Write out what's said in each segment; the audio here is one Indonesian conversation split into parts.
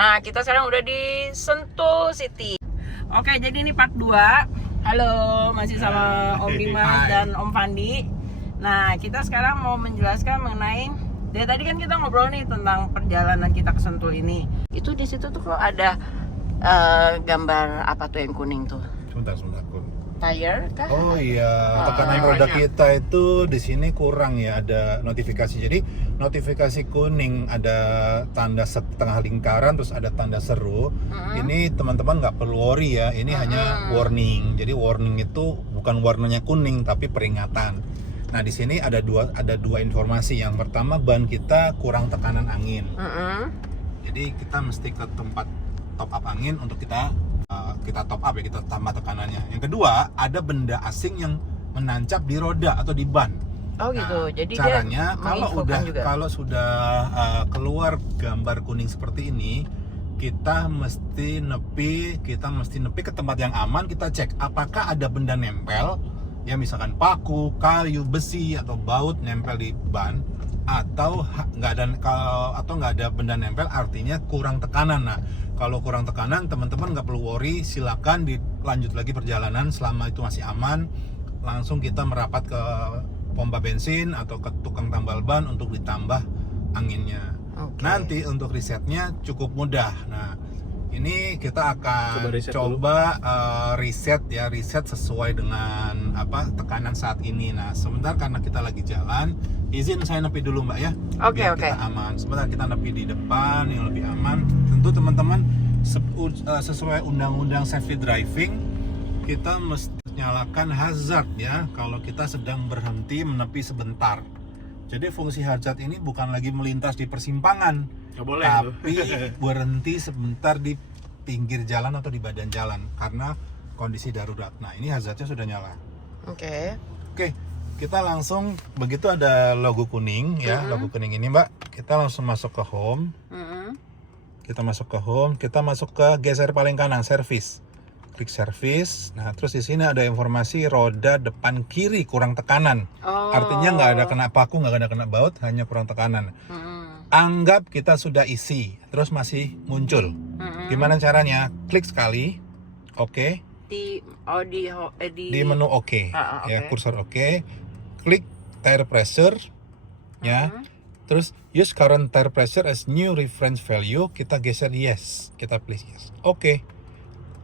Nah, kita sekarang udah di Sentul City. Oke, jadi ini part 2. Halo, masih sama Om Dimas dan Om Fandi. Nah, kita sekarang mau menjelaskan mengenai, dari tadi kan kita ngobrol nih tentang perjalanan kita ke Sentul ini. Itu di situ tuh kalau ada gambar apa tuh yang kuning tuh? Sebentar. Tire kah? Oh iya, tekanan roda kita itu di sini kurang ya, ada notifikasi. Jadi notifikasi kuning ada tanda setengah lingkaran, terus ada tanda seru. Ini teman-teman nggak perlu worry ya, ini hanya warning. Jadi warning itu bukan warnanya kuning tapi peringatan. Nah di sini ada dua informasi. Yang pertama, ban kita kurang tekanan angin. Jadi kita mesti ke tempat top up angin untuk kita top up ya, kita tambah tekanannya. Yang kedua, ada benda asing yang menancap di roda atau di ban. Oh gitu. Nah, jadi caranya dia kalau sudah keluar gambar kuning seperti ini, kita mesti nepi ke tempat yang aman. Kita cek apakah ada benda nempel, ya misalkan paku, kayu, besi atau baut nempel di ban, atau nggak ada benda nempel, artinya kurang tekanan. Nah, kalau kurang tekanan, teman-teman nggak perlu worry, silakan dilanjut lagi perjalanan. Selama itu masih aman, langsung kita merapat ke pompa bensin atau ke tukang tambal ban untuk ditambah anginnya. Nanti untuk risetnya cukup mudah. Nah, ini kita akan coba riset sesuai dengan tekanan saat ini. Nah, sebentar karena kita lagi jalan, izin saya nepi dulu Mbak ya. Oke. Kita aman. Sebentar kita nepi di depan yang lebih aman. Tentu teman-teman sesuai undang-undang safety driving, kita mesti nyalakan hazard ya kalau kita sedang berhenti menepi sebentar. Jadi fungsi hazard ini bukan lagi melintas di persimpangan, tapi berhenti sebentar di pinggir jalan atau di badan jalan karena kondisi darurat. Nah ini hazardnya sudah nyala. Oke, kita langsung, begitu ada logo kuning ya, logo kuning ini Mbak, kita langsung masuk ke home. Kita masuk ke geser paling kanan, service. Klik service. Nah, terus di sini ada informasi roda depan kiri kurang tekanan. Artinya nggak ada kena paku, nggak ada kena baut, hanya kurang tekanan. Anggap kita sudah isi, terus masih muncul. Gimana caranya? Klik sekali, oke. Di menu oke. Ya, kursor oke. Klik tire pressure, ya. Terus use current tire pressure as new reference value. Kita geser yes, kita pilih yes. Oke.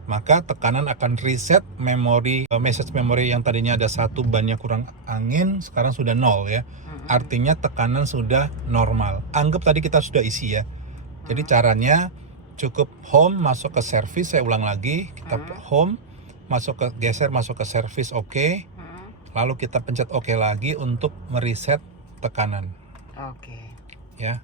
Maka tekanan akan reset message memory yang tadinya ada 1, bannya kurang angin, sekarang sudah 0 ya. Artinya tekanan sudah normal. Anggap tadi kita sudah isi ya. Jadi caranya cukup home, masuk ke service, saya ulang lagi, kita home, masuk ke service, oke. Lalu kita pencet oke lagi untuk mereset tekanan. Ya.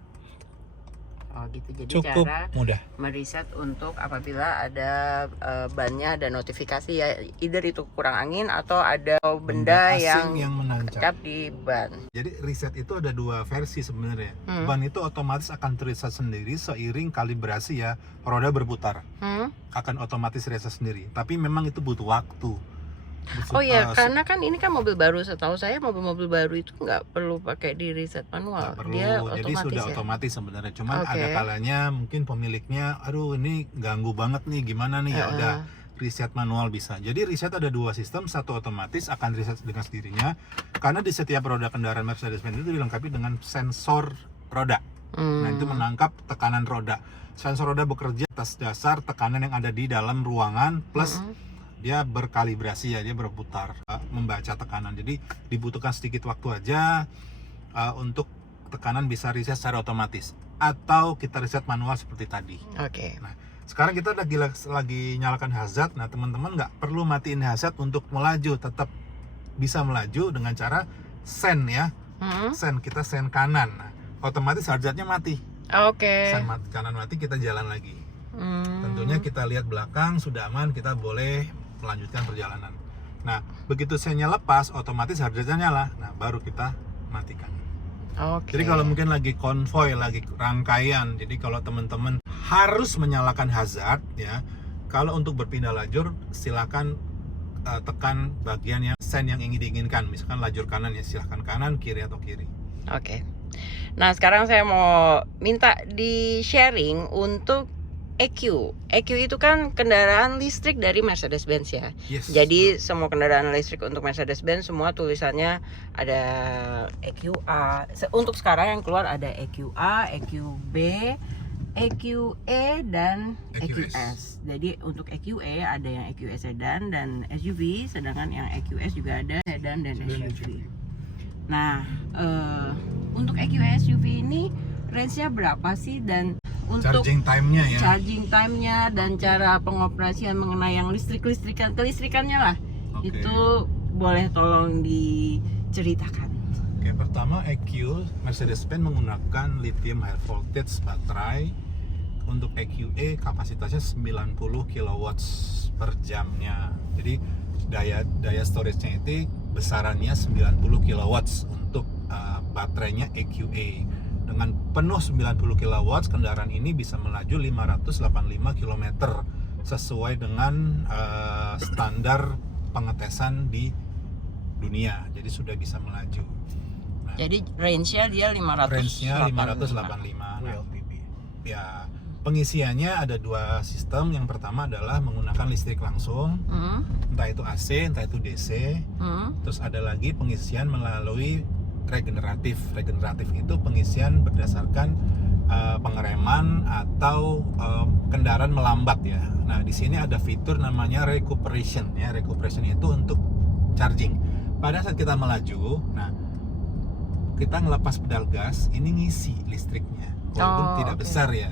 Oh gitu, jadi cukup cara mudah mereset untuk apabila ada bannya ada notifikasi ya, either itu kurang angin atau ada benda yang menancap di ban. Jadi reset itu ada 2 versi sebenarnya. Ban itu otomatis akan reset sendiri seiring kalibrasi ya, roda berputar. Akan otomatis reset sendiri. Tapi memang itu butuh waktu. Karena kan ini kan mobil baru, setahu saya mobil-mobil baru itu nggak perlu pakai di reset manual. Dia otomatis. Jadi sudah otomatis sebenarnya. Cuman ada kalanya mungkin pemiliknya, aduh ini ganggu banget nih, gimana nih, ya udah reset manual bisa. Jadi reset ada 2 sistem, satu otomatis akan reset dengan sendirinya. Karena di setiap roda kendaraan Mercedes-Benz itu dilengkapi dengan sensor roda. Nah itu menangkap tekanan roda. Sensor roda bekerja atas dasar tekanan yang ada di dalam ruangan plus dia berkalibrasi ya, dia berputar, membaca tekanan. Jadi dibutuhkan sedikit waktu aja untuk tekanan bisa reset secara otomatis atau kita reset manual seperti tadi. Nah, sekarang kita lagi nyalakan hazard. Nah, teman-teman nggak perlu matiin hazard untuk melaju, tetap bisa melaju dengan cara sen ya. Kita sen kanan. Nah, otomatis hazardnya mati. Sen kanan mati, kita jalan lagi. Tentunya kita lihat belakang sudah aman, kita boleh melanjutkan perjalanan. Nah, begitu sennya lepas, otomatis hazardnya nyala. Nah, baru kita matikan. Jadi kalau mungkin lagi konvoy, lagi rangkaian, jadi kalau teman-teman harus menyalakan hazard ya, kalau untuk berpindah lajur silakan tekan bagian yang sen yang ingin diinginkan. Misalkan lajur kanan ya, silahkan kanan, kiri atau kiri. Nah, sekarang saya mau minta di sharing untuk EQ. EQ itu kan kendaraan listrik dari Mercedes-Benz ya. Yes. Jadi semua kendaraan listrik untuk Mercedes-Benz semua tulisannya ada EQA. Untuk sekarang yang keluar ada EQA, EQB, EQE dan EQS. Jadi untuk EQE ada yang EQE sedan dan SUV, sedangkan yang EQS juga ada sedan dan SUV. Nah, untuk EQE SUV ini range-nya berapa sih, dan untuk Charging time-nya ya. charging time-nya dan cara pengoperasian mengenai yang kelistrikannya lah. Oke. Itu boleh tolong diceritakan. Oke, pertama EQ Mercedes-Benz menggunakan lithium high voltage baterai. Untuk EQE kapasitasnya 90 kW per jamnya. Jadi daya storage-nya itu besarannya 90 kW untuk baterainya EQE. Dengan penuh 90 kW, kendaraan ini bisa melaju 585 km sesuai dengan standar pengetesan di dunia. Jadi sudah bisa melaju. Nah, Jadi range-nya dia 585. range-nya 585. Nah, ya, pengisiannya ada dua sistem. Yang pertama adalah menggunakan listrik langsung, entah itu AC, entah itu DC. Terus ada lagi pengisian melalui regeneratif. Regeneratif itu pengisian berdasarkan pengereman atau kendaraan melambat ya. Nah, di sini ada fitur namanya recuperation ya. Recuperation itu untuk charging. Pada saat kita melaju, nah kita ngelepas pedal gas, ini ngisi listriknya. Walaupun tidak besar ya.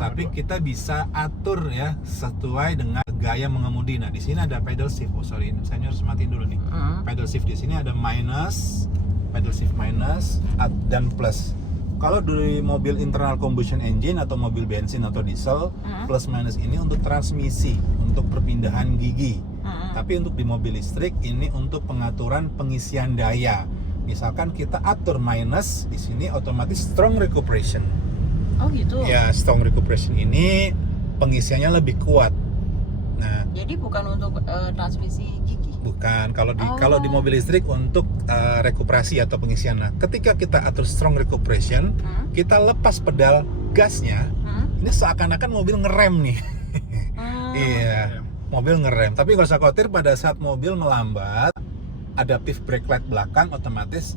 Tapi kita bisa atur ya sesuai dengan gaya mengemudi. Nah, di sini ada pedal shift. Oh sorry, saya harus matiin dulu nih. Pedal shift di sini ada minus, pedal shift minus dan plus. Kalau di mobil internal combustion engine atau mobil bensin atau diesel, plus minus ini untuk transmisi, untuk perpindahan gigi. Tapi untuk di mobil listrik ini untuk pengaturan pengisian daya. Misalkan kita atur minus, di sini otomatis strong recuperation. Oh gitu. Ya, strong recuperation ini pengisiannya lebih kuat. Nah, Jadi bukan untuk transmisi gigi. bukan. Kalau di mobil listrik untuk rekuperasi atau pengisian. Nah, ketika kita atur strong recuperation, kita lepas pedal gasnya, ini seakan-akan mobil ngerem nih. Iya, mobil ngerem. Tapi kalau saya khawatir pada saat mobil melambat, adaptive brake light belakang otomatis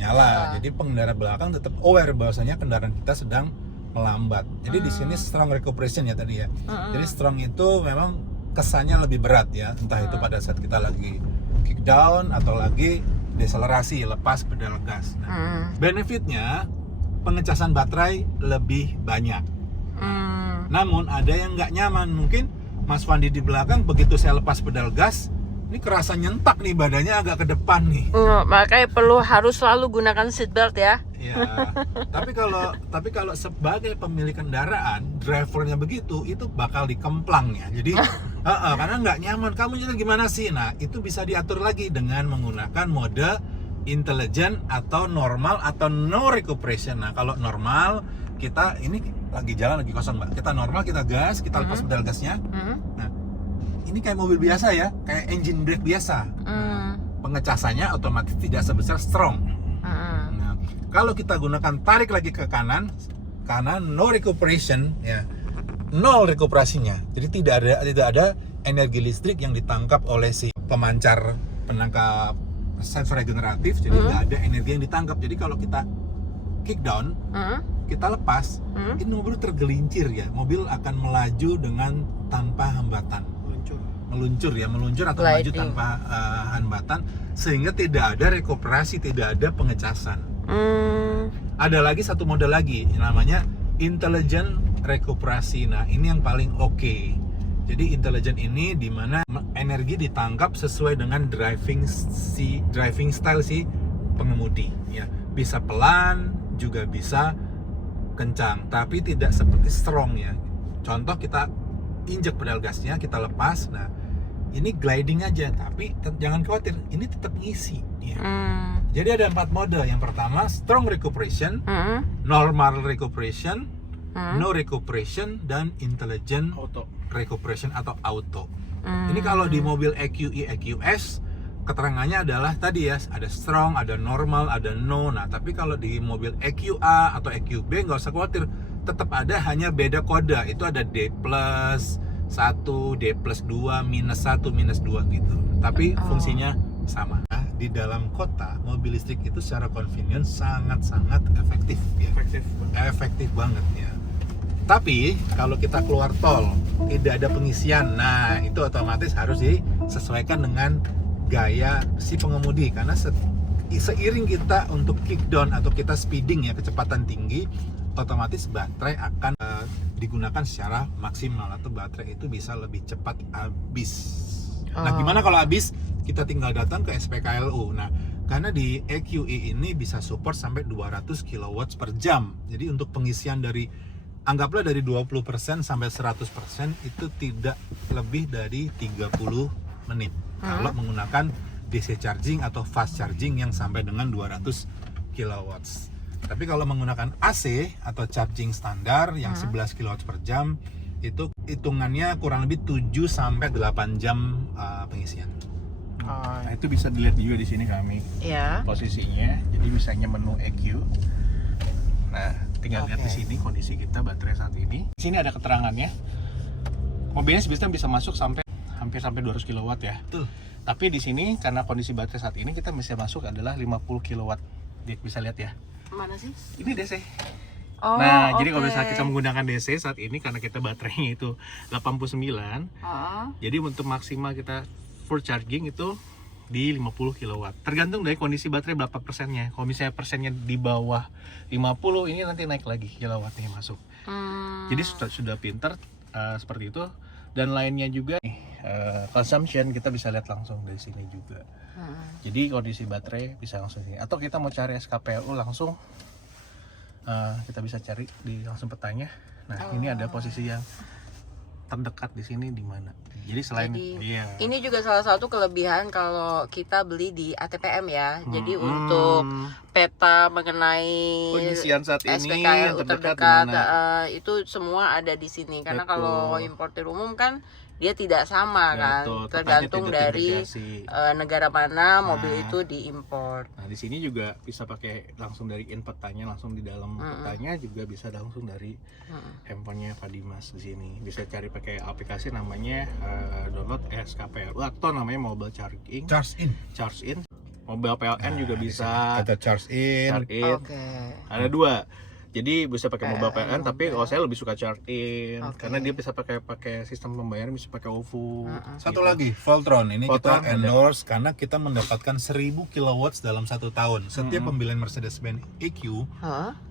nyala. Jadi pengendara belakang tetap aware bahwasanya kendaraan kita sedang melambat. Jadi di sini strong recuperation ya tadi ya. Jadi strong itu memang kesannya lebih berat ya, entah itu pada saat kita lagi kick down atau lagi deselerasi, lepas pedal gas. Nah, benefitnya pengecasan baterai lebih banyak. Namun ada yang nggak nyaman, mungkin Mas Fandi di belakang begitu saya lepas pedal gas, ini kerasa nyentak nih, badannya agak ke depan nih. Makanya harus selalu gunakan seatbelt ya. Ya, tapi kalau sebagai pemilik kendaraan, drivernya begitu, itu bakal dikemplang ya. Jadi, karena nggak nyaman. Kamu nyetir gimana sih? Nah, itu bisa diatur lagi dengan menggunakan mode intelligent atau normal atau no recuperation. Nah, kalau normal, kita ini lagi jalan lagi kosong, Mbak. Kita normal, kita gas, kita lepas pedal gasnya. Nah, ini kayak mobil biasa ya, kayak engine brake biasa. Nah, pengecasannya otomatis tidak sebesar strong. Nah, kalau kita gunakan tarik lagi ke kanan no recuperation ya, nol rekuperasinya. Jadi tidak ada energi listrik yang ditangkap oleh si pemancar penangkap sensor regeneratif. Jadi nggak ada energi yang ditangkap. Jadi kalau kita kick down, kita lepas, ini mobil tergelincir ya. Mobil akan melaju dengan tanpa hambatan. Meluncur atau maju tanpa hambatan, sehingga tidak ada rekuperasi, tidak ada pengecasan. Ada lagi satu mode lagi, namanya intelligent rekuperasi. Nah, ini yang paling oke. Jadi intelligent ini dimana energi ditangkap sesuai dengan driving style si pengemudi. Ya, bisa pelan, juga bisa kencang, tapi tidak seperti strong ya. Contoh, kita injek pedal gasnya, kita lepas. Nah, ini gliding aja, tapi jangan khawatir, ini tetap ngisi ya. Jadi ada 4 mode. Yang pertama strong recuperation, normal recuperation, no recuperation, dan intelligent auto recuperation atau auto. Ini kalau di mobil EQE, EQS keterangannya adalah tadi ya, ada strong, ada normal, ada no. Nah, tapi kalau di mobil EQA atau EQB nggak usah khawatir, tetap ada, hanya beda kode. Itu ada D+1, D+2, -1, -2 gitu. Tapi fungsinya sama. Nah, di dalam kota, mobil listrik itu secara convenience sangat-sangat efektif ya. Efektif banget ya. Tapi kalau kita keluar tol, tidak ada pengisian. Nah, itu otomatis harus disesuaikan dengan gaya si pengemudi, karena seiring kita untuk kick down atau kita speeding ya, kecepatan tinggi, otomatis baterai akan digunakan secara maksimal, atau baterai itu bisa lebih cepat habis. Nah, gimana kalau habis? Kita tinggal datang ke SPKLU. Nah, karena di EQE ini bisa support sampai 200 kW per jam. Jadi untuk pengisian dari, anggaplah dari 20% sampai 100% itu tidak lebih dari 30 menit. Kalau menggunakan DC charging atau fast charging yang sampai dengan 200 kW. Tapi kalau menggunakan AC atau charging standar yang 11 kW per jam, itu hitungannya kurang lebih 7 sampai 8 jam pengisian. Nah, itu bisa dilihat juga di sini kami posisinya. Jadi misalnya menu EQ. Nah, tinggal lihat di sini kondisi kita baterai saat ini. Di sini ada keterangannya. Mobilnya sebenarnya bisa masuk sampai hampir sampai 200 kW ya. Betul. Tapi di sini karena kondisi baterai saat ini kita bisa masuk adalah 50 kW. Bisa lihat ya. Mana sih? Ini DC. Oh, nah, jadi kalau misalnya kita menggunakan DC saat ini karena kita baterainya itu 89. Jadi untuk maksimal kita full charging itu di 50 kW. Tergantung dari kondisi baterai berapa persennya. Kalau misalnya persennya di bawah 50, ini nanti naik lagi kilowattnya masuk. Jadi sudah pinter seperti itu. Dan lainnya juga consumption kita bisa lihat langsung dari sini juga. Jadi kondisi baterai bisa langsung sini. Atau kita mau cari SKPLU langsung, kita bisa cari di langsung petanya. Nah, ini ada posisi yang terdekat di sini di mana. Jadi selain ini juga salah satu kelebihan kalau kita beli di ATPM ya. Jadi untuk peta mengenai pengisian saat ini SPKLU terdekat itu semua ada di sini. Karena kalau importer umum kan dia tidak sama kan, tergantung dari negara mana mobil itu diimpor. Nah, di sini juga bisa pakai langsung dari in petanya, langsung di dalam petanya juga bisa langsung dari handphonenya Pak Dimas di sini. Bisa cari pakai aplikasi namanya download SKPLU atau namanya Mobile Charging. Charge in. Mobile PLN juga bisa. Ada charge in. Ada dua. Jadi bisa pakai mobile PLN, tapi kalau saya lebih suka charge in karena dia bisa pakai sistem pembayaran, bisa pakai OVO. Satu lagi, Voltron. Ini Voltron kita endorse karena kita mendapatkan 1000 kW dalam 1 tahun. Setiap pembelian Mercedes-Benz EQ,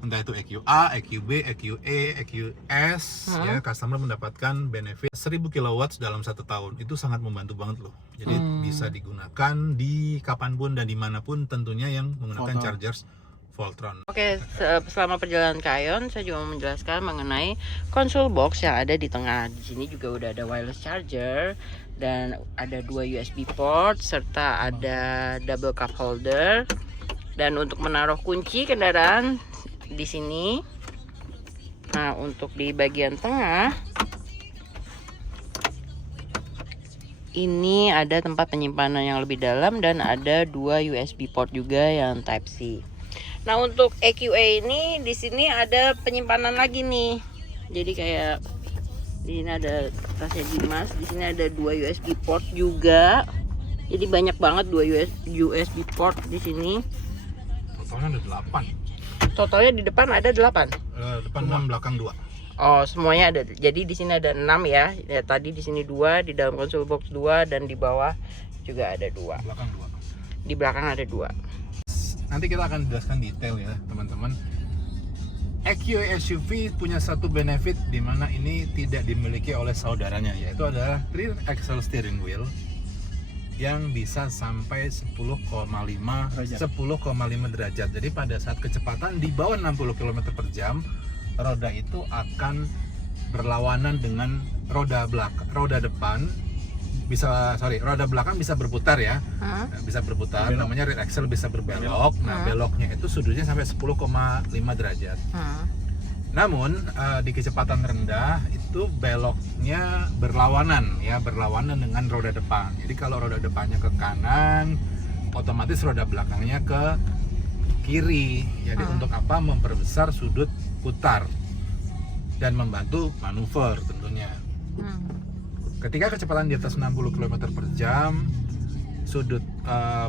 entah itu EQA, EQB, EQE, EQS, ya, customer mendapatkan benefit 1000 kW dalam 1 tahun. Itu sangat membantu banget loh. Jadi bisa digunakan di kapanpun dan dimanapun tentunya yang menggunakan chargers Voltron. Oke, selama perjalanan ke Ion, saya juga mau menjelaskan mengenai console box yang ada di tengah. Di sini juga udah ada wireless charger dan ada 2 USB port serta ada double cup holder. Dan untuk menaruh kunci kendaraan di sini. Nah, untuk di bagian tengah ini ada tempat penyimpanan yang lebih dalam dan ada 2 USB port juga yang Type C. Nah, untuk EQA ini di sini ada penyimpanan lagi nih. Jadi kayak di sini ada tasnya Dimas, di sini ada 2 USB port juga. Jadi banyak banget 2 USB port di sini. Totalnya ada 8. Totalnya di depan ada 8. Depan 6, belakang 2. Oh, semuanya ada. Jadi di sini ada 6 ya. Ya, tadi di sini 2, di dalam console box 2 dan di bawah juga ada 2. Belakang 2. Di belakang ada 2. Nanti kita akan jelaskan detail ya teman-teman. EQA SUV punya satu benefit di mana ini tidak dimiliki oleh saudaranya, yaitu adalah rear axle steering wheel yang bisa sampai 10,5 derajat. Jadi pada saat kecepatan di bawah 60 km per jam, roda itu akan berlawanan dengan roda depan. Roda belakang bisa berputar ya, bisa berputar, namanya rear axle bisa berbelok. Nah, beloknya itu sudutnya sampai 10,5 derajat. Namun di kecepatan rendah itu beloknya berlawanan dengan roda depan. Jadi kalau roda depannya ke kanan, otomatis roda belakangnya ke kiri. Jadi untuk apa? Memperbesar sudut putar. dan membantu manuver tentunya. Ketika kecepatan di atas 60 km per jam, sudut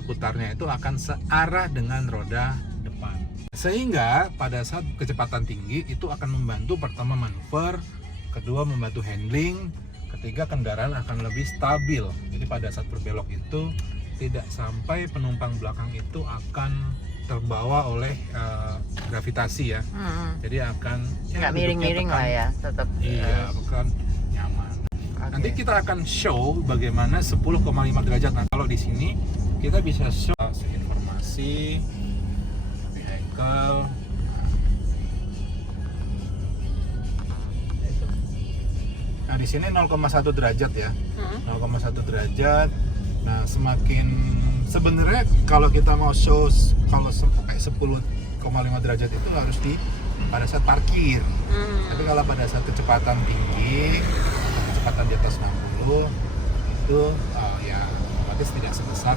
putarnya itu akan searah dengan roda depan. Sehingga pada saat kecepatan tinggi itu akan membantu pertama manuver, kedua membantu handling, ketiga kendaraan akan lebih stabil. Jadi pada saat berbelok itu tidak sampai penumpang belakang itu akan terbawa oleh gravitasi ya. Jadi akan nggak miring-miring lah ya, tetap. Iya, bukan nyaman. Okay. Nanti kita akan show bagaimana 10,5 derajat. Nah, kalau di sini kita bisa show informasi vehicle. Nah, di sini 0,1 derajat ya. 0,1 derajat. Nah, semakin sebenarnya kalau kita mau show kalau sampai 10,5 derajat itu harus pada saat parkir. Tapi kalau pada saat kecepatan tinggi, kecepatan di atas 60 itu ya otomatis tidak sebesar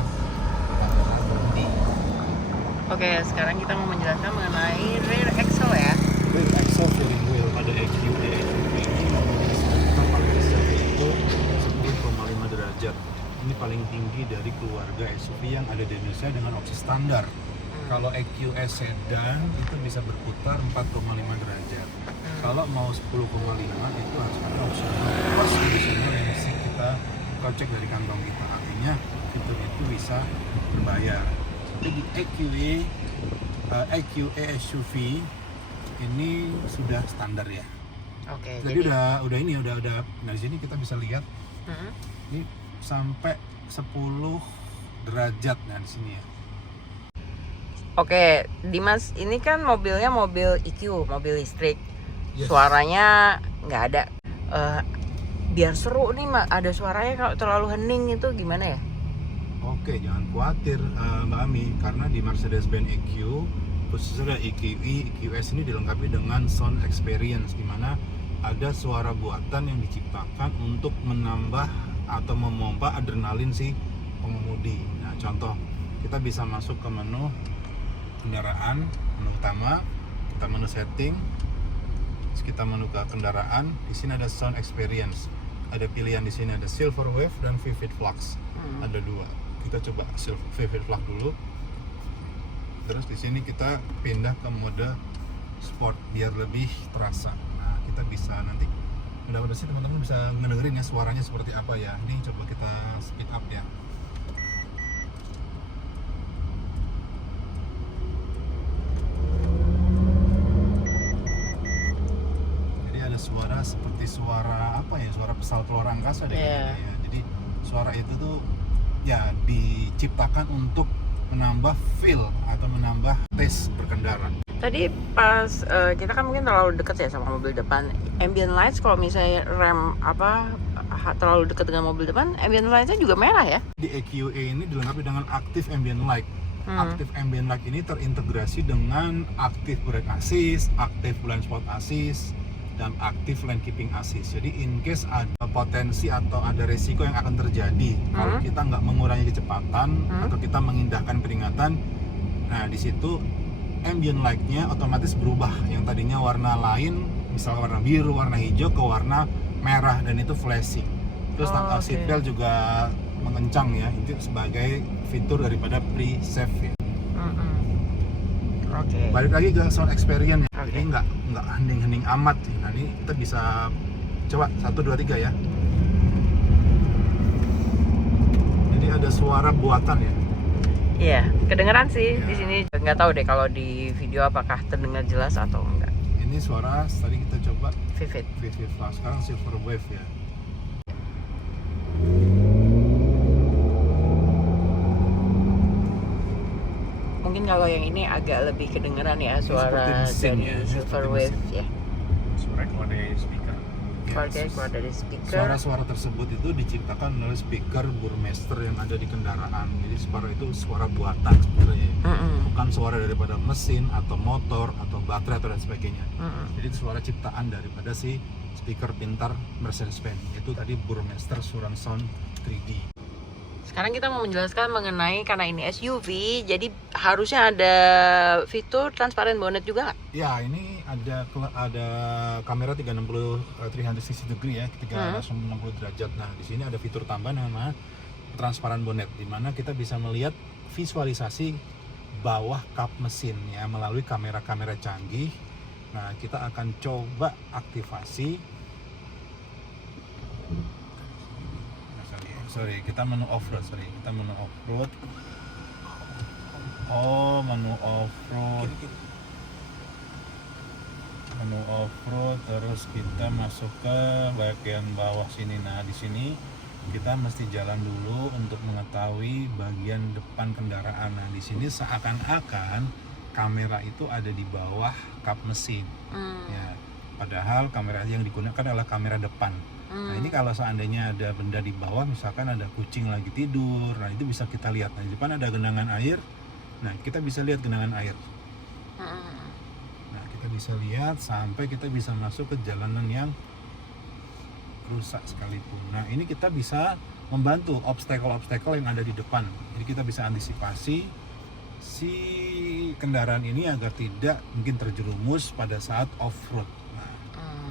berhenti. Oke, sekarang kita mau menjelaskan mengenai rear axle ya. Rear axle steering wheel pada EQE ini memiliki spektor paling besar yaitu 10,5 derajat. Ini paling tinggi dari keluarga SUV yang ada di Indonesia dengan opsi standar. Kalau EQS sedan itu bisa berputar 4,5 derajat. Kalau mau 10,5 itu harus ada opsional plus additional yang bisa kita cek dari kantong kita. Artinya fitur itu bisa berbayar. Tapi di EQE SUV ini sudah standar ya. Oke, Jadi udah dari sini kita bisa lihat ini sampai 10 derajat nah di sini ya. Oke, Dimas, ini kan mobilnya mobil EQ, mobil listrik. Yes. Suaranya nggak ada. Biar seru nih, ada suaranya. Kalau terlalu hening itu gimana ya? Oke, jangan khawatir Mbak Ami, karena di Mercedes-Benz EQ khususnya EQE, EQS ini dilengkapi dengan sound experience, di mana ada suara buatan yang diciptakan untuk menambah atau memompa adrenalin si pengemudi. Nah, contoh, kita bisa masuk ke menu kendaraan, menu utama, kita menu setting, terus kita menu ke kendaraan. Di sini ada sound experience, ada pilihan di sini ada silver wave dan vivid flux, ada dua. Kita coba vivid flux dulu, terus di sini kita pindah ke mode sport biar lebih terasa. Nah, kita bisa nanti mudah-mudahan sih teman-teman bisa ngedengerin ya suaranya seperti apa ya. Ini coba kita speed up ya. Jadi ada suara seperti suara apa ya, suara pesawat luar angkasa deh. Yeah. Ya. Jadi suara itu tuh ya diciptakan untuk menambah feel atau menambah taste berkendara. Tadi pas kita kan mungkin terlalu dekat ya sama mobil depan. Ambient lights kalau misalnya rem terlalu dekat dengan mobil depan, ambient lightsnya juga merah ya? Di EQE ini dilengkapi dengan active ambient light. Active ambient light ini terintegrasi dengan active brake assist, active blind spot assist, dan active lane keeping assist. Jadi in case ada potensi atau ada resiko yang akan terjadi kalau kita nggak mengurangi kecepatan atau kita mengindahkan peringatan, nah di situ ambient light-nya otomatis berubah, yang tadinya warna lain, misalnya warna biru, warna hijau ke warna merah, dan itu flashing. Terus seatbelt juga mengencang ya, itu sebagai fitur daripada pre-save ya. Balik lagi ke sound experience ya. Jadi nggak hening-hening amat. Nah ini kita bisa coba 1, 2, 3 ya. Jadi ada suara buatan ya. Iya, kedengeran sih di sini. Nggak tahu deh kalau di video apakah terdengar jelas atau enggak. Ini suara tadi kita coba Vivid. flash, sekarang silver wave ya. Mungkin kalau yang ini agak lebih kedengeran ya suara mesin dari ya, silver seperti wave mesin. ya. Suara keluar dari speaker. Keluar dari speaker. Suara-suara tersebut itu diciptakan oleh speaker Burmester yang ada di kendaraan. Jadi suara itu suara buatan sebenarnya, bukan suara daripada mesin atau motor atau baterai atau dan sebagainya. Jadi itu suara ciptaan daripada si speaker pintar Mercedes-Benz. Itu tadi Burmester Surround Sound 3D. Sekarang kita mau menjelaskan mengenai, karena ini SUV, jadi harusnya ada fitur transparent bonnet juga nggak? Ya, ini ada kamera 360 degree ya, 360 derajat. Nah, di sini ada fitur tambahan nama transparent bonnet, di mana kita bisa melihat visualisasi bawah kap mesin ya melalui kamera-kamera canggih. Nah, kita akan coba aktivasi. Sorry, kita menu off-road. Oh, menu off-road. Menu off-road, terus kita masuk ke bagian bawah sini. Nah, di sini kita mesti jalan dulu untuk mengetahui bagian depan kendaraan. Nah, di sini seakan-akan kamera itu ada di bawah kap mesin. Ya, padahal kamera yang digunakan adalah kamera depan. Nah, ini kalau seandainya ada benda di bawah, misalkan ada kucing lagi tidur, nah itu bisa kita lihat. Nah, di depan ada genangan air. Nah, kita bisa lihat genangan air. Nah, kita bisa lihat sampai kita bisa masuk ke jalanan yang rusak sekalipun. Nah, ini kita bisa membantu obstacle yang ada di depan. Jadi kita bisa antisipasi si kendaraan ini agar tidak mungkin terjerumus pada saat off-road. Nah,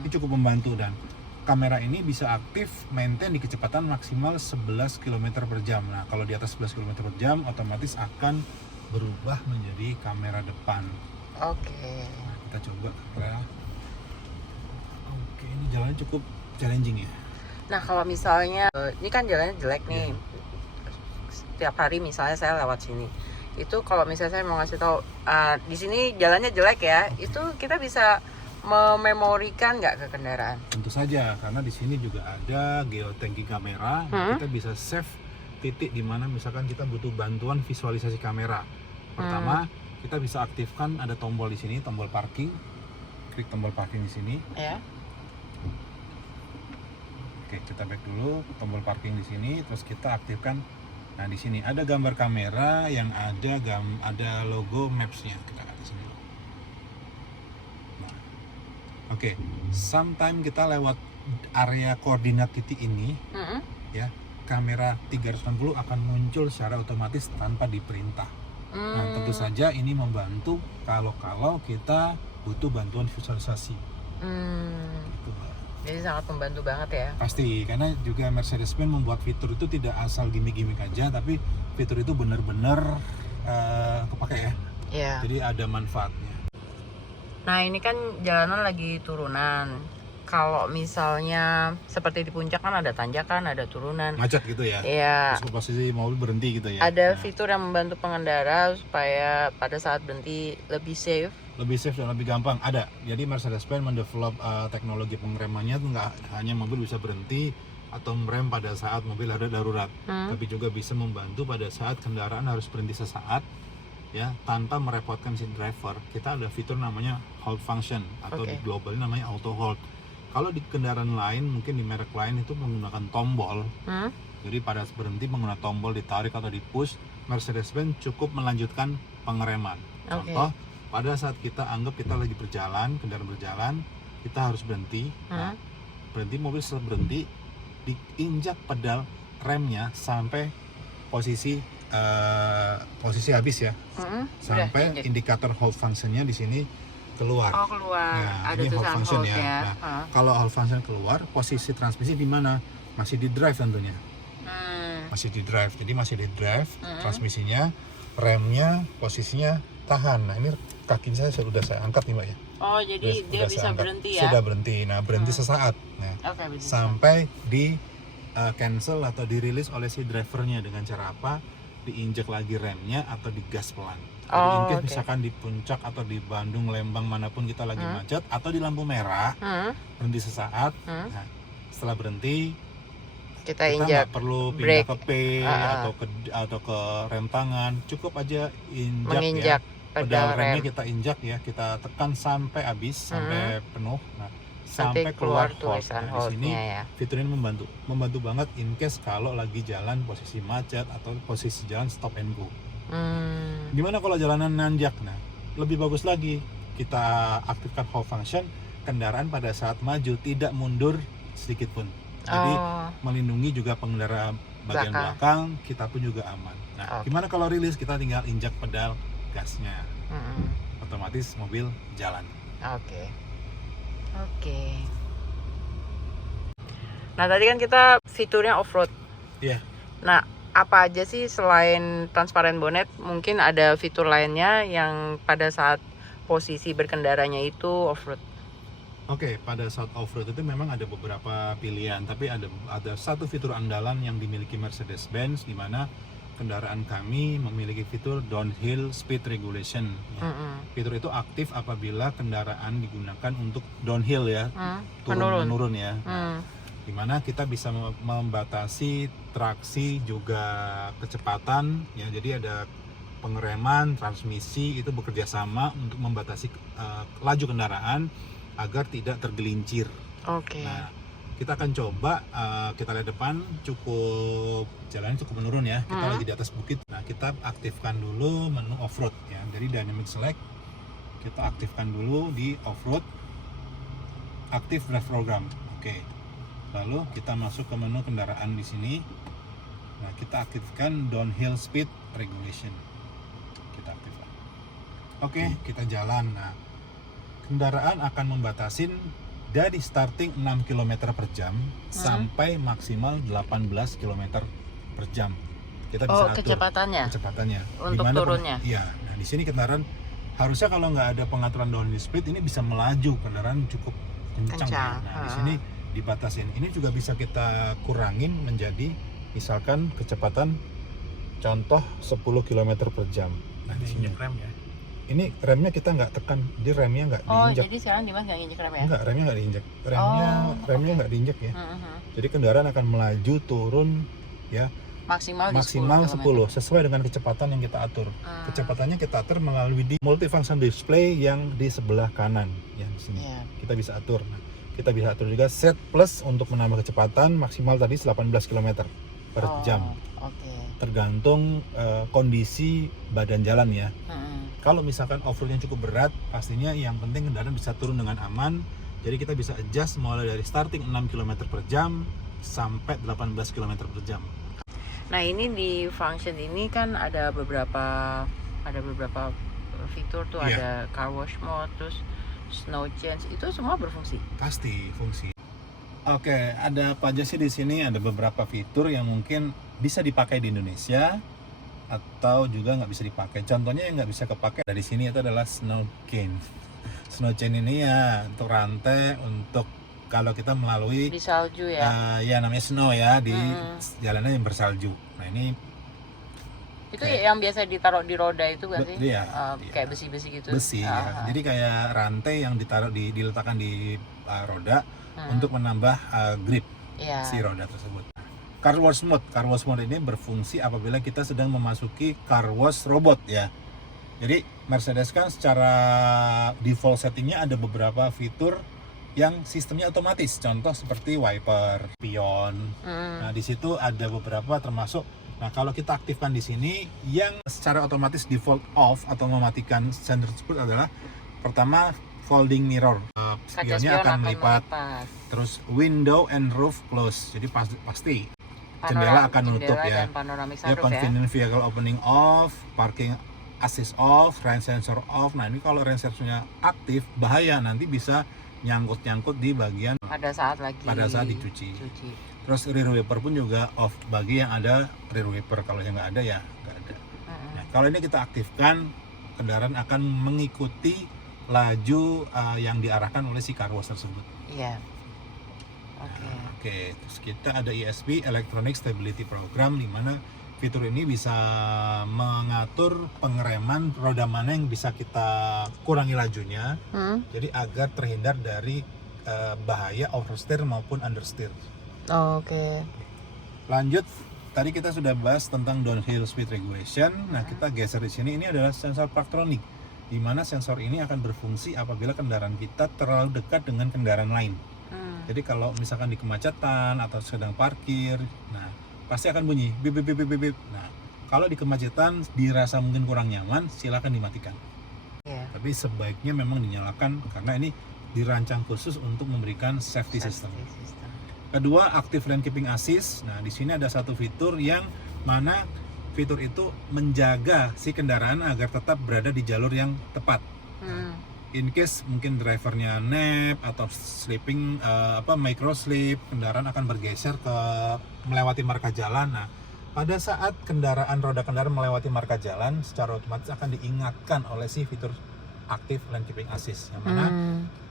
ini cukup membantu, dan kamera ini bisa aktif maintain di kecepatan maksimal 11 km per jam. Nah, kalau di atas 11 km per jam otomatis akan berubah menjadi kamera depan. Oke. Nah, kita coba kamera. Oke, ini jalannya cukup challenging ya. Nah, kalau misalnya ini kan jalannya jelek nih. Setiap hari misalnya saya lewat sini. Itu kalau misalnya saya mau ngasih tahu di sini jalannya jelek ya, itu kita bisa mememorikan nggak ke kendaraan? Tentu saja, karena di sini juga ada geotagging kamera. Kita bisa save titik di mana misalkan kita butuh bantuan visualisasi kamera. Pertama, kita bisa aktifkan, ada tombol di sini, tombol parking. Klik tombol parking di sini. Ya. Oke, kita back dulu, tombol parking di sini, terus kita aktifkan. Nah, di sini ada gambar kamera yang ada logo Maps-nya. Kita lihat di sini. Oke, sometime kita lewat area koordinat titik ini, ya, kamera 360 akan muncul secara otomatis tanpa diperintah. Nah, tentu saja ini membantu kalau kita butuh bantuan visualisasi. Gitu, Mbak. Jadi sangat membantu banget ya. Pasti, karena juga Mercedes-Benz membuat fitur itu tidak asal gimmick-gimmick aja, tapi fitur itu benar-benar kepake ya. Iya. Jadi ada manfaatnya. Nah, ini kan jalanan lagi turunan. Kalau misalnya seperti di puncak kan ada tanjakan, ada turunan. Macet gitu ya. Iya. Terus posisi mobil berhenti gitu ya. Ada fitur yang membantu pengendara supaya pada saat berhenti lebih safe. Lebih safe dan lebih gampang. Ada. Jadi Mercedes-Benz mendevelop teknologi pengeremannya itu nggak hanya mobil bisa berhenti atau merem pada saat mobil ada darurat, tapi juga bisa membantu pada saat kendaraan harus berhenti sesaat, ya, tanpa merepotkan si driver. Kita ada fitur namanya hold function atau di global namanya auto hold. Kalau di kendaraan lain, mungkin di merek lain itu menggunakan tombol. Jadi pada berhenti menggunakan tombol ditarik atau di push. Mercedes-Benz cukup melanjutkan pengereman. Contoh, pada saat kita anggap kita lagi berjalan, kendaraan berjalan, kita harus berhenti. Nah, berhenti, mobil setelah berhenti, diinjak pedal remnya sampai posisi habis ya, sampai indikator hold functionnya di sini keluar. Oh, keluar. Nah, ada ini hold function hold ya. Nah, kalau hold function keluar, posisi transmisi di mana? Masih di drive tentunya. Masih di drive. Jadi masih di drive transmisinya, remnya posisinya tahan. Nah, ini kaki saya sudah saya angkat nih, Mbak ya. Oh, jadi dia bisa berhenti ya. Sudah berhenti. Nah, berhenti sesaat. Nah, sampai di cancel atau dirilis oleh si drivernya. Dengan cara apa? Diinjak lagi remnya atau digas pelan. Jadi misalkan di puncak atau di Bandung, Lembang, manapun kita lagi macet atau di lampu merah, berhenti sesaat. Nah, setelah berhenti, kita nggak perlu pindah ke P atau ke rem tangan, cukup aja injak ya. Pedal remnya kita injak ya, kita tekan sampai habis, sampai penuh. Nah, sampai keluar tulisan hold. Di sini fitur ini membantu banget in case kalau lagi jalan posisi macet atau posisi jalan stop and go. Gimana kalau jalanan nanjak? Nah, lebih bagus lagi kita aktifkan hold function, kendaraan pada saat maju tidak mundur sedikit pun. Jadi melindungi juga pengendara bagian belakang kita pun juga aman. Nah, gimana kalau rilis? Kita tinggal injak pedal gasnya, otomatis mobil jalan. Oke. Nah tadi kan kita fiturnya off-road. Iya. Nah apa aja sih selain transparent bonnet? Mungkin ada fitur lainnya yang pada saat posisi berkendaranya itu off-road. Oke, pada saat off-road itu memang ada beberapa pilihan, tapi ada satu fitur andalan yang dimiliki Mercedes-Benz, di mana kendaraan kami memiliki fitur downhill speed regulation. Ya. Fitur itu aktif apabila kendaraan digunakan untuk downhill ya, turun-menurun ya. Di mana kita bisa membatasi traksi juga kecepatan ya. Jadi ada pengereman, transmisi itu bekerja sama untuk membatasi laju kendaraan agar tidak tergelincir. Nah, kita akan coba, kita lihat depan jalannya cukup menurun ya. Kita lagi di atas bukit. Nah, kita aktifkan dulu menu off-road ya. Dari dynamic select kita aktifkan dulu di off-road, active drive program. Oke. Lalu kita masuk ke menu kendaraan di sini. Nah, kita aktifkan downhill speed regulation. Kita aktifkan. Oke, kita jalan. Nah, kendaraan akan membatasin dari starting 6 km per jam sampai maksimal 18 km per jam. Kita bisa atur kecepatannya. Untuk turunnya. Iya. Nah, di sini kendaraan harusnya kalau nggak ada pengaturan downhill speed ini bisa melaju, kendaraan cukup kencang. Nah, di sini dibatasin. Ini juga bisa kita kurangin menjadi misalkan kecepatan contoh 10 km per jam. Nah, di sini rem ya. Ini remnya kita nggak tekan, jadi remnya nggak diinjak. Jadi sekarang Dimas nggak injek rem ya? Enggak, remnya nggak diinjak. Remnya nggak diinjak ya. Jadi kendaraan akan melaju turun ya maksimal 10 sesuai dengan kecepatan yang kita atur. Kecepatannya kita atur melalui di multifunction display yang di sebelah kanan ya di sini. Kita bisa atur. Nah, kita bisa atur juga set plus untuk menambah kecepatan maksimal tadi 18 km per jam. Tergantung kondisi badan jalan ya. Kalau misalkan off-roadnya cukup berat, pastinya yang penting kendaraan bisa turun dengan aman. Jadi kita bisa adjust mulai dari starting 6 km per jam sampai 18 km per jam. Nah ini di function ini kan ada beberapa fitur tuh, ada car wash mode, terus snow change, itu semua berfungsi? Pasti fungsi. Oke, ada apa aja sih di sini? Ada beberapa fitur yang mungkin bisa dipakai di Indonesia atau juga nggak bisa dipakai. Contohnya yang nggak bisa kepakai dari sini itu adalah snow chain. Snow chain ini ya untuk rantai, untuk kalau kita melalui di salju ya. Ya namanya snow ya, di jalanan yang bersalju. Nah ini itu yang biasa ditaruh di roda itu kan sih? Iya, kayak besi-besi gitu. Besi ya. Jadi kayak rantai yang diletakkan di roda untuk menambah grip si roda tersebut. Car wash mode ini berfungsi apabila kita sedang memasuki car wash robot ya. Jadi Mercedes kan secara default settingnya ada beberapa fitur yang sistemnya otomatis, contoh seperti wiper, spion. Nah di situ ada beberapa termasuk. Nah kalau kita aktifkan di sini, yang secara otomatis default off atau mematikan sensor tersebut adalah pertama folding mirror, spionnya akan melipat. Terus window and roof close, jadi pasti jendela akan nutup ya. Ya convenient vehicle opening off, parking assist off, rain sensor off. Nah ini kalau rain sensornya aktif bahaya, nanti bisa nyangkut di bagian pada saat dicuci. Terus rear wiper pun juga off bagi yang ada rear wiper, kalau yang nggak ada ya nggak ada. Nah, kalau ini kita aktifkan, kendaraan akan mengikuti laju yang diarahkan oleh si car wash tersebut. Iya. Oke, terus kita ada ESP Electronic Stability Program, di mana fitur ini bisa mengatur pengereman roda mana yang bisa kita kurangi lajunya, jadi agar terhindar dari bahaya oversteer maupun understeer. Lanjut, tadi kita sudah bahas tentang downhill speed regulation. Nah, kita geser di sini. Ini adalah sensor parktronic, di mana sensor ini akan berfungsi apabila kendaraan kita terlalu dekat dengan kendaraan lain. Jadi kalau misalkan di kemacetan atau sedang parkir, nah pasti akan bunyi bip bip bip bip bip. Nah, kalau di kemacetan dirasa mungkin kurang nyaman, silakan dimatikan. Tapi sebaiknya memang dinyalakan karena ini dirancang khusus untuk memberikan safety system. Kedua, active lane keeping assist. Nah, di sini ada satu fitur yang mana fitur itu menjaga si kendaraan agar tetap berada di jalur yang tepat. In case mungkin drivernya nap atau sleeping, micro sleep, kendaraan akan bergeser ke melewati marka jalan. Nah, pada saat roda kendaraan melewati marka jalan, secara otomatis akan diingatkan oleh si fitur active lane keeping assist, yang mana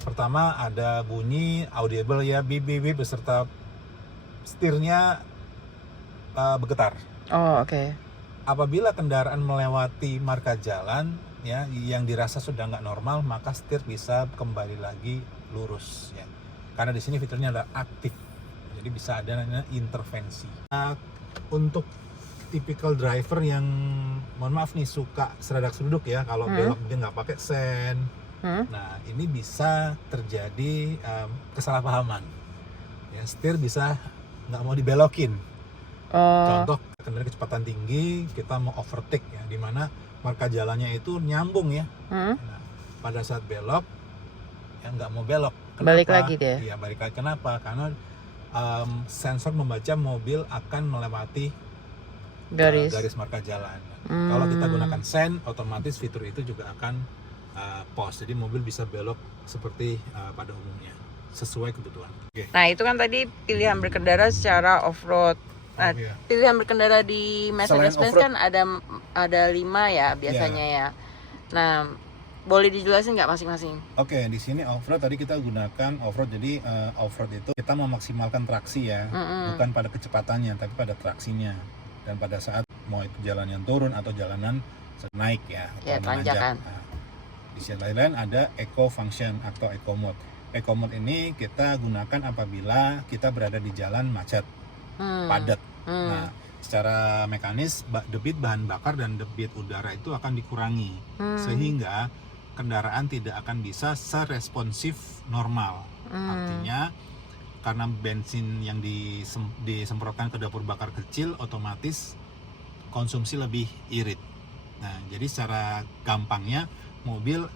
pertama ada bunyi audible ya, beep beep beep, beserta setirnya bergetar. Oh, oke. Apabila kendaraan melewati marka jalan ya yang dirasa sudah nggak normal, maka setir bisa kembali lagi lurus ya. Karena di sini fiturnya adalah aktif, jadi bisa ada namanya intervensi. Untuk tipikal driver yang mohon maaf nih suka seradak-seruduk ya, kalau belok dia nggak pakai sen. Nah, ini bisa terjadi kesalahpahaman. Ya, setir bisa nggak mau dibelokin. Contoh kendaraan kecepatan tinggi, kita mau overtake ya, di mana marka jalannya itu nyambung ya. Nah, pada saat belok ya nggak mau belok. Kenapa? Balik lagi dia. Iya, balik lagi. Kenapa? Karena sensor membaca mobil akan melewati garis marka jalan. Kalau kita gunakan sen, otomatis fitur itu juga akan pause. Jadi mobil bisa belok seperti pada umumnya, sesuai kebutuhan. Nah, itu kan tadi pilihan berkendara secara off-road. Nah, pilihan berkendara di Mercedes-Benz kan ada 5 ya biasanya ya. Nah, boleh dijelasin nggak masing-masing? Oke, di sini off-road tadi kita gunakan off-road. Jadi off-road itu kita memaksimalkan traksi ya, bukan pada kecepatannya, tapi pada traksinya. Dan pada saat mau itu jalan yang turun atau jalanan naik ya, atau tanjakan. Nah, di sisi lain ada eco function atau eco mode. Eco mode ini kita gunakan apabila kita berada di jalan macet, padat. Nah, secara mekanis debit bahan bakar dan debit udara itu akan dikurangi, sehingga kendaraan tidak akan bisa seresponsif normal. Artinya karena bensin yang disemprotkan ke dapur bakar kecil, otomatis konsumsi lebih irit. Nah, jadi secara gampangnya mobil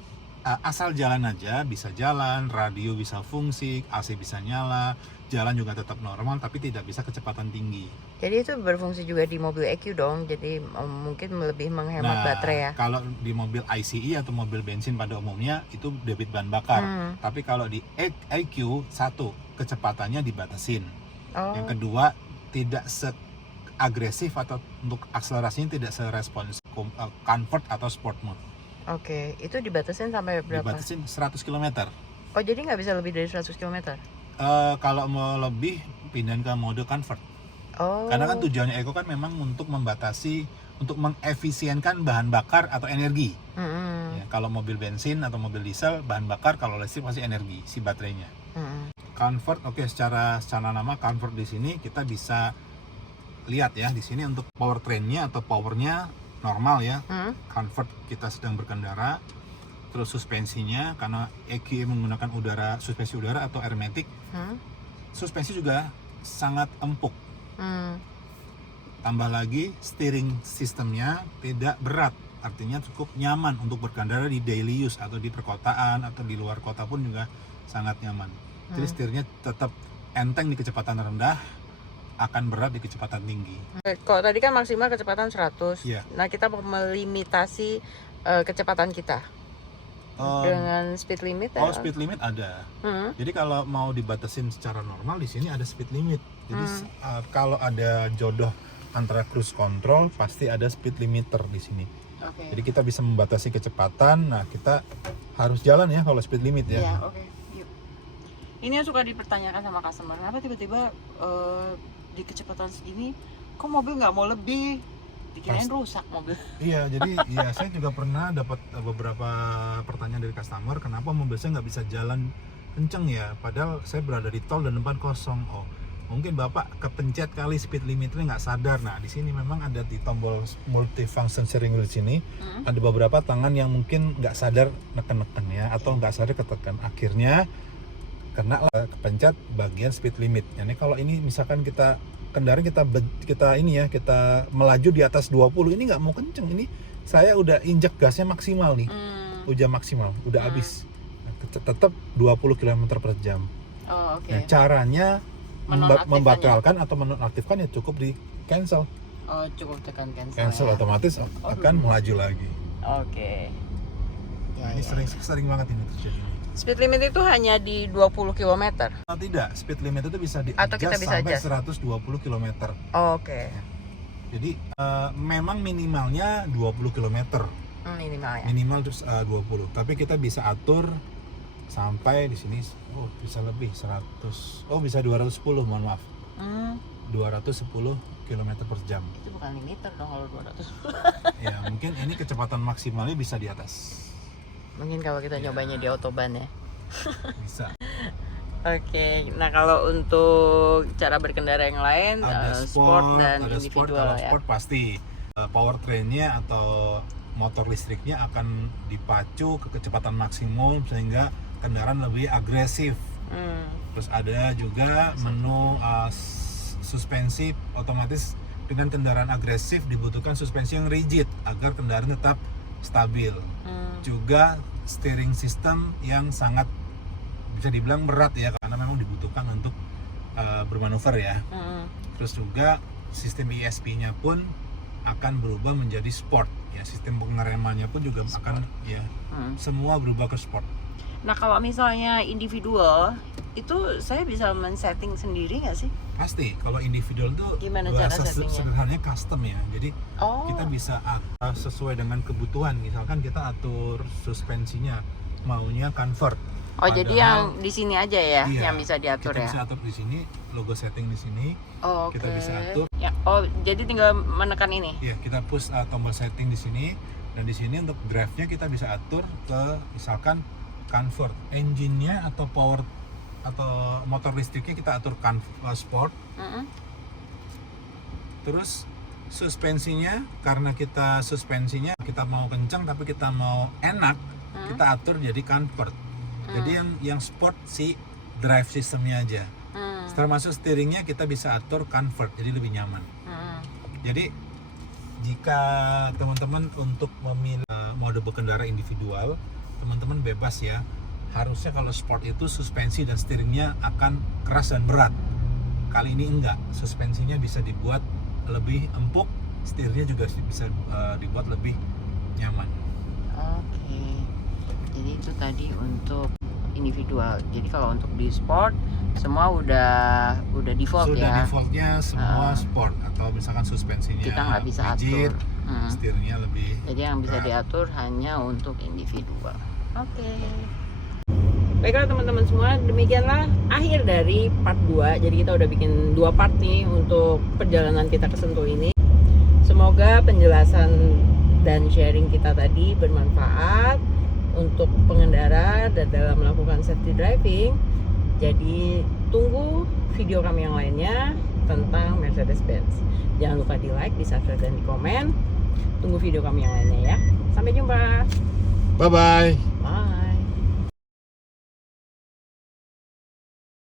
asal jalan aja bisa jalan, radio bisa fungsi, AC bisa nyala, jalan juga tetap normal, tapi tidak bisa kecepatan tinggi. Jadi itu berfungsi juga di mobil EQ dong, jadi mungkin lebih menghemat baterai ya. Kalau di mobil ICE atau mobil bensin pada umumnya itu debit bahan bakar. Tapi kalau di EQ, satu, kecepatannya dibatasin. Yang kedua, tidak agresif atau untuk akselerasinya tidak serespons comfort atau sport mode. Oke, itu dibatasin sampai berapa? Dibatasin 100 km. Oh, jadi nggak bisa lebih dari 100 km? Kalau mau lebih, pindahin ke mode comfort. Oh. Karena kan tujuannya Eco kan memang untuk membatasi, untuk mengefisienkan bahan bakar atau energi. Ya, kalau mobil bensin atau mobil diesel, bahan bakar, kalau listrik pasti energi, si baterainya. Comfort, secara nama comfort di sini kita bisa lihat ya, di sini untuk powertrainnya atau powernya normal ya. Comfort kita sedang berkendara. Terus suspensinya, karena EQ menggunakan suspensi udara atau hermetic, suspensi juga sangat empuk. Tambah lagi steering sistemnya tidak berat, artinya cukup nyaman untuk berkendara di daily use atau di perkotaan atau di luar kota pun juga sangat nyaman. Jadi setirnya tetap enteng di kecepatan rendah, akan berat di kecepatan tinggi. Kalau tadi kan maksimal kecepatan 100. Iya. Nah, kita mau melimitasi kecepatan kita dengan speed limit ya? Speed limit ada. Jadi kalau mau dibatasin secara normal, di sini ada speed limit. Jadi kalau ada jodoh antara cruise control, pasti ada speed limiter di sini. Jadi kita bisa membatasi kecepatan. Nah, kita harus jalan ya kalau speed limit ya. Iya, oke. Yuk. Ini yang suka dipertanyakan sama customer, kenapa tiba-tiba di kecepatan segini kok mobil nggak mau lebih? Dikirain rusak mobil. Iya, jadi ya saya juga pernah dapat beberapa pertanyaan dari customer, kenapa mobil saya nggak bisa jalan kenceng ya, padahal saya berada di tol dan depan kosong. Oh, mungkin bapak kepencet kali speed limitnya nggak sadar. Nah, di sini memang ada di tombol multifunction steering wheel sini ada beberapa tangan yang mungkin nggak sadar neken-neken ya, atau nggak sadar ketekan, akhirnya kena kepencet bagian speed limit. Jadi kalau ini misalkan kendaraan kita melaju di atas 20, ini nggak mau kenceng, ini saya udah injek gasnya maksimal nih, udah maksimal, udah habis, tetap 20 km per jam. Nah, caranya menonaktifkannya. membatalkan atau menonaktifkan ya cukup di cancel. Oh, cukup tekan cancel. Cancel ya? otomatis akan melaju lagi. Oke. Nah, ini sering banget ini terjadi. Speed limit itu hanya di 20 km. Tidak, speed limit itu bisa Atau kita bisa sampai adjust? 120 km. Oke. Jadi memang minimalnya 20 km. Minimal ya. Minimal terus 20. Tapi kita bisa atur sampai di sini bisa lebih 100. Bisa 210, mohon maaf. 210 km per jam. Itu bukan limiter dong kalau 200. Ya, mungkin ini kecepatan maksimalnya bisa di atas. Mungkin kalau kita nyobanya di autobahn ya. Bisa. Oke, nah kalau untuk cara berkendara yang lain, Ada sport dan ada sport. individual Kalau ya. sport pasti powertrainnya atau motor listriknya akan dipacu ke kecepatan maksimum sehingga kendaraan lebih agresif. Terus ada juga menu suspensi otomatis. Dengan kendaraan agresif dibutuhkan suspensi yang rigid agar kendaraan tetap stabil. Juga steering system yang sangat bisa dibilang berat ya, karena memang dibutuhkan untuk bermanuver ya. Terus juga sistem ESP-nya pun akan berubah menjadi sport ya, sistem pengeremannya pun juga akan ya semua berubah ke sport. Nah kalau misalnya individual itu saya bisa men-setting sendiri nggak sih? Pasti, kalau individual tuh Gimana cara settingnya? sederhananya custom ya. Jadi Oh. kita bisa sesuai dengan kebutuhan. Misalkan kita atur suspensinya maunya convert. Oh jadi yang di sini aja ya, iya, yang bisa diatur kita ya? bisa atur di sini, logo setting di sini. Oh, Kita bisa atur. Ya, oh jadi tinggal menekan ini? Ya, kita push tombol setting di sini, dan di sini untuk drive-nya kita bisa atur ke misalkan convert engine-nya atau power atau motor listriknya kita atur sport. Terus suspensinya, karena suspensinya kita mau kencang tapi kita mau enak, kita atur jadi convert. Jadi yang sport si drive sistemnya aja. Termasuk steeringnya kita bisa atur convert, jadi lebih nyaman. Jadi jika teman-teman untuk memilih mode berkendara individual, teman-teman bebas ya. Harusnya kalau sport itu suspensi dan steeringnya akan keras dan berat. Kali ini enggak, suspensinya bisa dibuat lebih empuk, setirnya juga bisa dibuat lebih nyaman. Oke. Jadi itu tadi untuk individual. Jadi kalau untuk di sport semua udah default Sudah ya. defaultnya semua sport, atau misalkan suspensinya Kita nggak bisa rigid, atur. setirnya lebih. Jadi yang bisa berat. diatur hanya untuk individual. Oke. Baiklah teman-teman semua, demikianlah akhir dari part 2. Jadi kita udah bikin 2 part nih untuk perjalanan kita ke Sentul ini. Semoga penjelasan dan sharing kita tadi bermanfaat untuk pengendara dan dalam melakukan safety driving. Jadi tunggu video kami yang lainnya tentang Mercedes-Benz. Jangan lupa di like, di subscribe, dan di komen. Tunggu video kami yang lainnya ya. Sampai jumpa. Bye-bye.